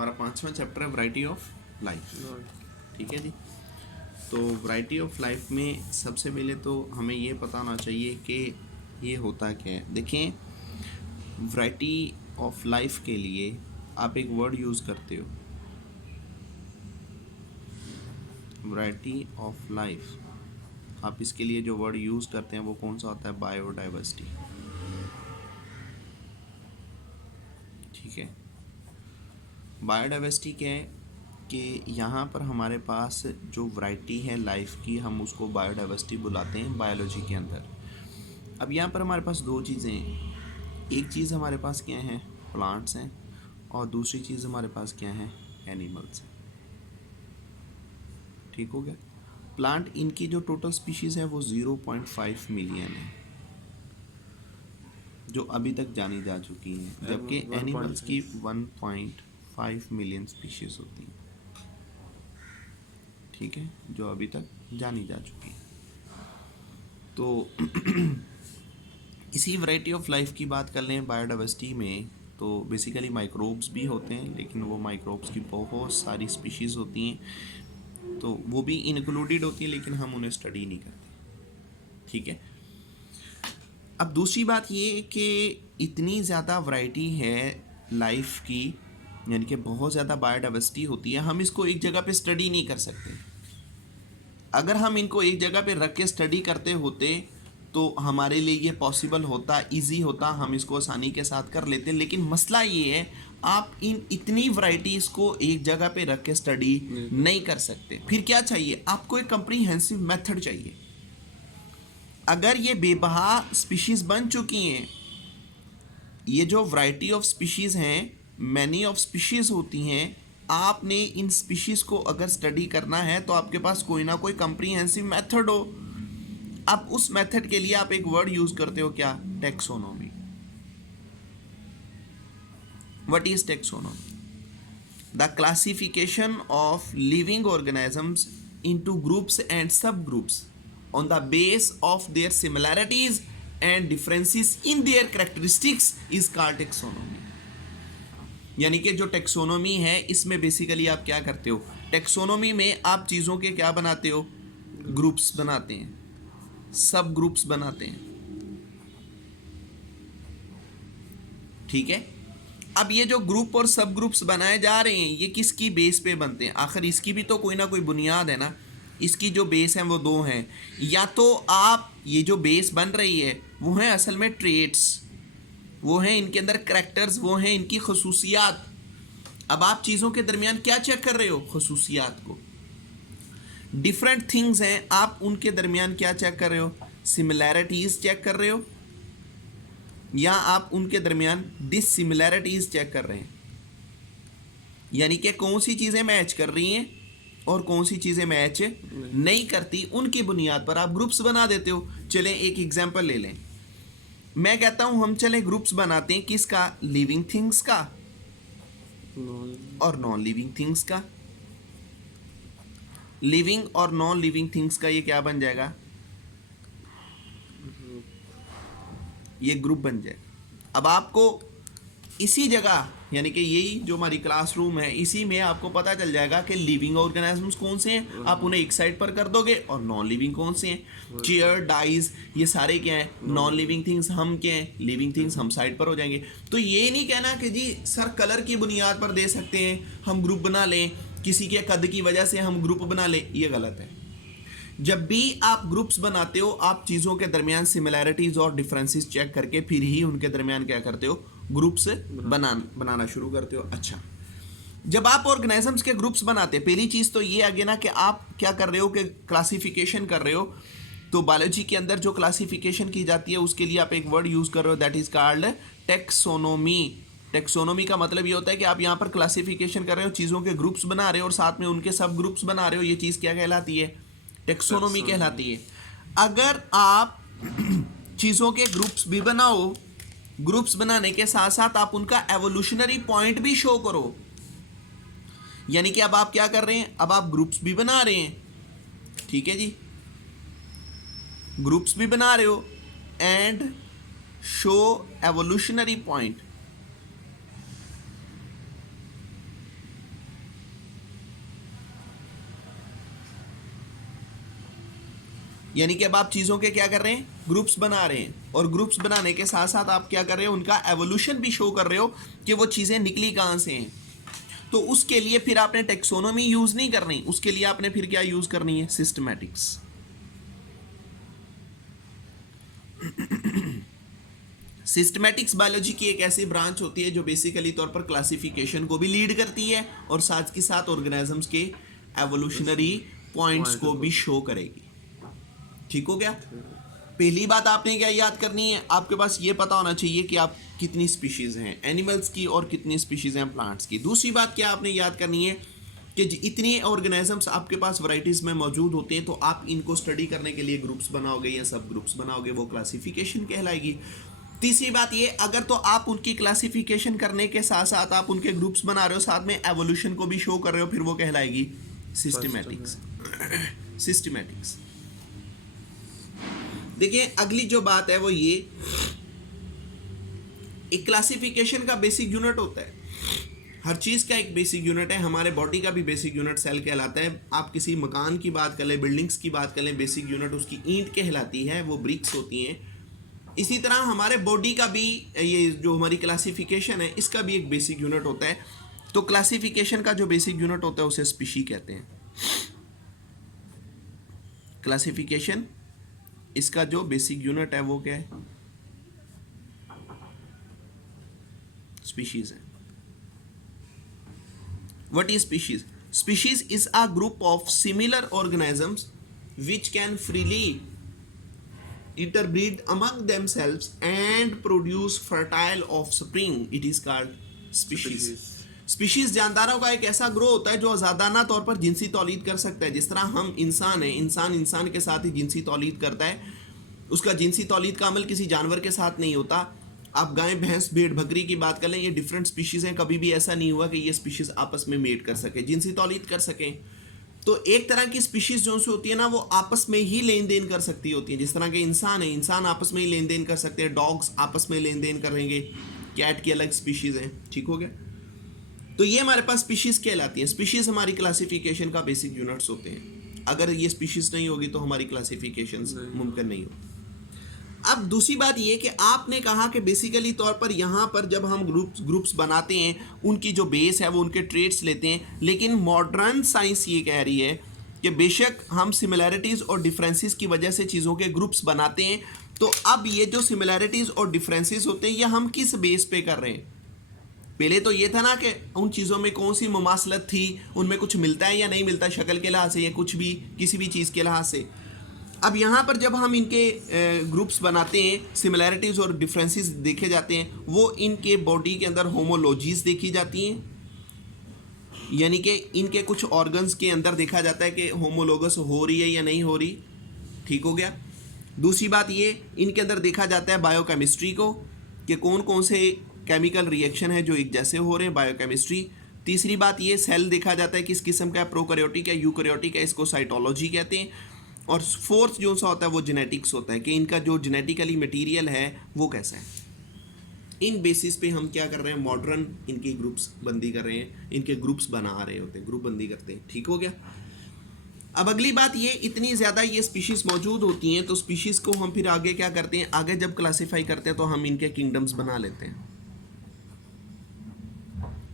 हमारा 5वां चैप्टर है वैरायटी ऑफ लाइफ। ठीक है जी। तो वैरायटी ऑफ लाइफ में सबसे पहले तो हमें ये पता होना चाहिए कि ये होता क्या है। देखें, वैरायटी ऑफ लाइफ के लिए आप एक वर्ड यूज़ करते हो, वैरायटी ऑफ लाइफ। आप इसके लिए जो वर्ड यूज़ करते हैं वो कौन सा होता है? बायोडाइवर्सिटी। ठीक है, बायोडाइवर्सिटी क्या है कि यहाँ पर हमारे पास जो वैरायटी है लाइफ की, हम उसको बायोडाइवर्सिटी बुलाते हैं बायोलॉजी के अंदर। अब यहाँ पर हमारे पास दो चीज़ें हैं। एक चीज़ हमारे पास क्या है? प्लांट्स हैं, और दूसरी चीज़ हमारे पास क्या है? एनिमल्स हैं। ठीक हो गया। प्लांट, इनकी जो टोटल स्पीशीज़ है वो 0.5 मिलियन है जो अभी तक जानी जा चुकी हैं, जबकि एनिमल्स की 1.5 मिलियन स्पीशीज़ होती हैं। ठीक है, जो अभी तक जानी जा चुकी है। तो इसी वैरायटी ऑफ लाइफ की बात कर लें बायोडाइवर्सिटी में, तो बेसिकली माइक्रोब्स भी होते हैं, लेकिन वो माइक्रोब्स की बहुत सारी स्पीशीज़ होती हैं, तो वो भी इंक्लूडेड होती हैं, लेकिन हम उन्हें स्टडी नहीं करते। ठीक है। अब दूसरी बात ये कि इतनी ज़्यादा वैरायटी है लाइफ की, यानी कि बहुत ज़्यादा बायोडाइवर्सिटी होती है, हम इसको एक जगह पे स्टडी नहीं कर सकते। अगर हम इनको एक जगह पे रख के स्टडी करते होते तो हमारे लिए ये पॉसिबल होता, इजी होता, हम इसको आसानी के साथ कर लेते। लेकिन मसला ये है, आप इन इतनी वैरायटीज़ को एक जगह पे रख के स्टडी नहीं कर सकते। फिर क्या चाहिए आपको? एक कम्प्रीहेंसिव मेथड चाहिए। अगर ये बेबहा स्पीशीज़ बन चुकी हैं, ये जो वैरायटी ऑफ स्पीशीज़ हैं, मैनी ऑफ स्पीशीज़ होती हैं, आपने इन स्पीशीज़ को अगर स्टडी करना है तो आपके पास कोई ना कोई कम्प्रीहेंसिव मेथड हो। अब उस मेथड के लिए आप एक वर्ड यूज़ करते हो, क्या? Taxonomy. What is taxonomy? The classification of living organisms into groups and सब groups on the base of their similarities and differences in their characteristics is called taxonomy। यानी कि जो टेक्सोनोमी है, इसमें बेसिकली आप क्या करते हो? टेक्सोनोमी में आप चीज़ों के क्या बनाते हो? ग्रुप्स बनाते हैं, सब ग्रुप्स बनाते हैं। ठीक है। अब ये जो ग्रुप और सब ग्रुप्स बनाए जा रहे हैं, ये किसकी बेस पे बनते हैं? आखिर इसकी भी तो कोई ना कोई बुनियाद है ना। इसकी जो बेस है वो दो हैं। या तो आप, ये जो बेस बन रही है वो है असल में ट्रेट्स, वो हैं इनके अंदर करैक्टर्स, वो हैं इनकी खसूसियात। अब आप चीज़ों के दरमियान क्या चेक कर रहे हो? खसूसियात को। डिफरेंट थिंग्स हैं, आप उनके दरमियान क्या चेक कर रहे हो? सिमिलैरिटीज़ चेक कर रहे हो, या आप उनके दरमियान डिसिमिलैरिटीज़ चेक कर रहे हैं। यानी कि कौन सी चीज़ें मैच कर रही हैं और कौन सी चीज़ें मैच नहीं करती, उनकी बुनियाद पर आप ग्रुप्स बना देते हो। चलें एक एग्जांपल ले लें। मैं कहता हूं हम चलें ग्रुप्स बनाते हैं, किसका? लिविंग थिंग्स का और नॉन लिविंग थिंग्स का। लिविंग और नॉन लिविंग थिंग्स का ये क्या बन जाएगा? ये ग्रुप बन जाएगा। अब आपको इसी जगह, यानी कि यही जो हमारी क्लासरूम है, इसी में आपको पता चल जाएगा कि लिविंग ऑर्गेनिजम्स कौन से हैं, आप उन्हें एक साइड पर कर दोगे, और नॉन लिविंग कौन से हैं। चेयर, डाइज, ये सारे क्या हैं? Non living things. हम क्या हैं? Living things. हम साइड पर हो जाएंगे। तो ये नहीं कहना कि जी सर कलर की बुनियाद पर दे सकते हैं, हम ग्रुप बना लें, किसी के कद की वजह से हम ग्रुप बना लें, ये गलत है। जब भी आप ग्रुप्स बनाते हो, आप चीज़ों के दरमियान सिमिलैरिटीज़ और डिफरेंसेस चेक करके फिर ही उनके दरमियान क्या करते हो? ग्रुप्स बनाना शुरू करते हो। अच्छा, जब आप ऑर्गेनिजम्स के ग्रुप्स बनाते हैं, पहली चीज़ तो ये आगे ना कि आप क्या कर रहे हो कि क्लासिफिकेशन कर रहे हो। तो बायोलॉजी के अंदर जो क्लासिफिकेशन की जाती है उसके लिए आप एक वर्ड यूज़ कर रहे हो, that is called taxonomy. Taxonomy का मतलब ये होता है कि आप यहाँ पर क्लासिफिकेशन कर रहे हो, चीज़ों के ग्रुप्स बना रहे हो और साथ में उनके सब ग्रुप्स बना रहे हो। ये चीज़ क्या कहलाती है? टेक्सोनोमी कहलाती है। अगर आप चीज़ों के ग्रुप्स भी बनाओ, ग्रुप्स बनाने के साथ साथ आप उनका एवोल्यूशनरी पॉइंट भी शो करो, यानी कि अब आप क्या कर रहे हैं? अब आप ग्रुप्स भी बना रहे हैं, ठीक है जी, ग्रुप्स भी बना रहे हो एंड शो एवोल्यूशनरी पॉइंट। यानी कि अब आप चीज़ों के क्या कर रहे हैं, ग्रुप्स बना रहे हैं, और ग्रुप्स बनाने के साथ साथ आप क्या कर रहे हो, उनका एवोल्यूशन भी शो कर रहे हो कि वो चीज़ें निकली कहाँ से हैं। तो उसके लिए फिर आपने टेक्सोनोमी यूज़ नहीं करनी, उसके लिए आपने फिर क्या यूज़ करनी है, सिस्टमैटिक्स। सिस्टमैटिक्स बायोलॉजी की एक ऐसी ब्रांच होती है जो बेसिकली तौर पर क्लासिफिकेशन को भी लीड करती है और साथ के साथ ऑर्गेनिजम्स के एवोल्यूशनरी पॉइंट्स को भी शो करेगी। ठीक हो गया। पहली बात आपने क्या याद करनी है, आपके पास ये पता होना चाहिए कि आप कितनी स्पीशीज़ हैं एनिमल्स की और कितनी स्पीशीज़ हैं प्लांट्स की। दूसरी बात क्या आपने याद करनी है कि इतनी ऑर्गेनिजम्स आपके पास वैरायटीज़ में मौजूद होते हैं, तो आप इनको स्टडी करने के लिए ग्रुप्स बनाओगे या सब ग्रुप्स बनाओगे, वो क्लासिफिकेशन कहलाएगी। तीसरी बात ये, अगर तो आप उनकी क्लासिफिकेशन करने के साथ साथ आप उनके ग्रुप्स बना रहे हो, साथ में एवोल्यूशन को भी शो कर रहे हो, फिर वो कहलाएगी सिस्टमैटिक्स। सिस्टमैटिक्स। देखिए अगली जो बात है वो ये, एक क्लासिफिकेशन का बेसिक यूनिट होता है, हर चीज़ का एक बेसिक यूनिट है, हमारे बॉडी का भी बेसिक यूनिट सेल कहलाता है। आप किसी मकान की बात कर लें, बिल्डिंग्स की बात कर लें, बेसिक यूनिट उसकी ईंट कहलाती है, वो ब्रिक्स होती हैं। इसी तरह हमारे बॉडी का भी ये जो हमारी क्लासिफिकेशन है इसका भी एक बेसिक यूनिट होता है। तो क्लासिफिकेशन का जो बेसिक यूनिट होता है उसे स्पीशी कहते हैं। क्लासिफिकेशन इसका जो बेसिक यूनिट है वो क्या है, स्पीशीज है। What is species? Species is a group of similar organisms which can freely interbreed among themselves and produce fertile offspring. It is called species. Species जानदारों का एक ऐसा ग्रो होता है जो आज़ादाना तौर पर जिनसी तौलीद कर सकता है। जिस तरह हम इंसान हैं, इंसान के साथ ही जिनसी तौलीद करता है, उसका जिनसी तौलीद का अमल किसी जानवर के साथ नहीं होता। आप गाय, भैंस, भेड़, बकरी की बात कर लें, ये डिफरेंट स्पीशीज़ हैं, कभी भी ऐसा नहीं हुआ कि ये स्पीशीज़ आपस में मेट कर सके, जिनसी तौलीद कर सकें। तो एक तरह की स्पीशीज जो से होती है ना, वो आपस में ही लेन देन कर सकती होती है। जिस तरह के इंसान है, इंसान आपस में ही लेन देन कर सकते हैं, डॉग्स आपस में लेन देन करेंगे, कैट की अलग स्पीशीज है। ठीक हो गया। तो ये हमारे पास स्पीशीज कहलाती हैं। स्पीशीज हमारी क्लासिफिकेशन का बेसिक यूनिट्स होते हैं। अगर ये स्पीशीज नहीं होगी तो हमारी क्लासिफिकेशन मुमकिन नहीं होगी। अब दूसरी बात ये कि आपने कहा कि बेसिकली तौर पर यहाँ पर जब हम ग्रुप्स बनाते हैं, उनकी जो बेस है वो उनके ट्रेड्स लेते हैं, लेकिन मॉडर्न साइंस ये कह रही है कि बेशक हम सिमिलैरिटीज़ और डिफरेंसेस की वजह से चीज़ों के ग्रुप्स बनाते हैं, तो अब ये जो सिमिलैरिटीज़ और डिफरेंसेस होते हैं ये हम किस बेस पे कर रहे हैं? पहले तो ये था ना कि उन चीज़ों में कौन सी मुमासलत थी, उनमें कुछ मिलता है या नहीं मिलता शक्ल के लिहाज से या कुछ भी किसी भी चीज़ के लिहाज से। अब यहाँ पर जब हम इनके ग्रुप्स बनाते हैं, सिमिलैरिटीज़ और डिफरेंसेस देखे जाते हैं, वो इनके बॉडी के अंदर होमोलॉजीज देखी जाती हैं, यानी कि इनके कुछ ऑर्गन्स के अंदर देखा जाता है कि होमोलोगस हो रही है या नहीं हो रही। ठीक हो गया। दूसरी बात ये, इनके अंदर देखा जाता है बायोकेमिस्ट्री को, कि कौन कौन से केमिकल रिएक्शन है जो एक जैसे हो रहे हैं, बायोकेमिस्ट्री। तीसरी बात ये, सेल देखा जाता है किस किस्म का, प्रोकैरियोटिक है, यूकैरियोटिक है, इसको साइटोलॉजी कहते हैं। और फोर्थ जो सा होता है वो जेनेटिक्स होता है, कि इनका जो जेनेटिकली मटेरियल है वो कैसा है। इन बेसिस पे हम क्या कर रहे हैं, मॉडर्न इनकी ग्रुप्स बंदी कर रहे हैं, इनके ग्रुप्स बना रहे होते हैं, ग्रुप बंदी करते हैं। ठीक हो गया। अब अगली बात ये, इतनी ज़्यादा ये स्पीशीज़ मौजूद होती हैं, तो स्पीशीज़ को हम फिर आगे क्या करते हैं, आगे जब क्लासीफाई करते हैं तो हम इनके किंगडम्स बना लेते हैं।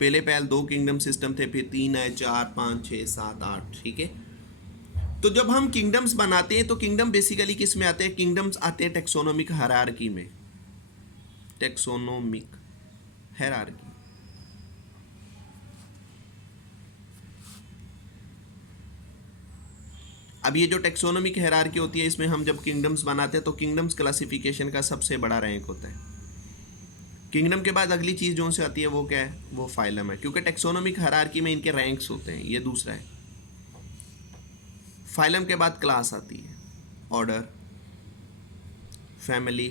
पहले 2 किंगडम सिस्टम थे, फिर 3 आए, 4, 5, 6, 7, 8। ठीक है। तो जब हम किंगडम्स बनाते हैं तो किंगडम बेसिकली किस में आते हैं, किंगडम्स आते हैं टेक्सोनोमिक हायरार्की में। Taxonomic hierarchy. अब ये जो टेक्सोनोमिक हायरार्की होती है, इसमें हम जब किंगडम्स बनाते हैं तो किंगडम्स क्लासिफिकेशन का सबसे बड़ा रैंक होता है। किंगडम के बाद अगली चीज़ जो से आती है वो क्या है, वो फाइलम है, क्योंकि टेक्सोनोमिक हायरार्की में इनके रैंक्स होते हैं। ये दूसरा है। फाइलम के बाद क्लास आती है, ऑर्डर, फैमिली,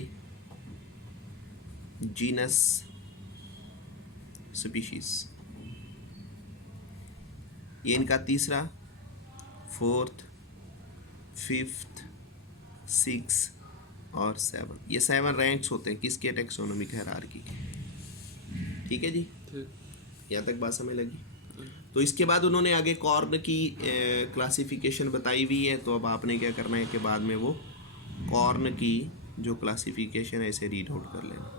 जीनस, स्पीशीज। ये इनका तीसरा, फोर्थ, फिफ्थ, 6 और 7, ये 7 रैंक्स होते हैं किसके, टेक्सोनोमिक हायरार्की के। ठीक है जी, यहाँ तक बात समझ लगी। तो इसके बाद उन्होंने आगे कॉर्न की क्लासिफिकेशन बताई हुई है, तो अब आपने क्या करना है कि बाद में वो कॉर्न की जो क्लासिफिकेशन है इसे रीड आउट कर लेना।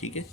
ठीक है।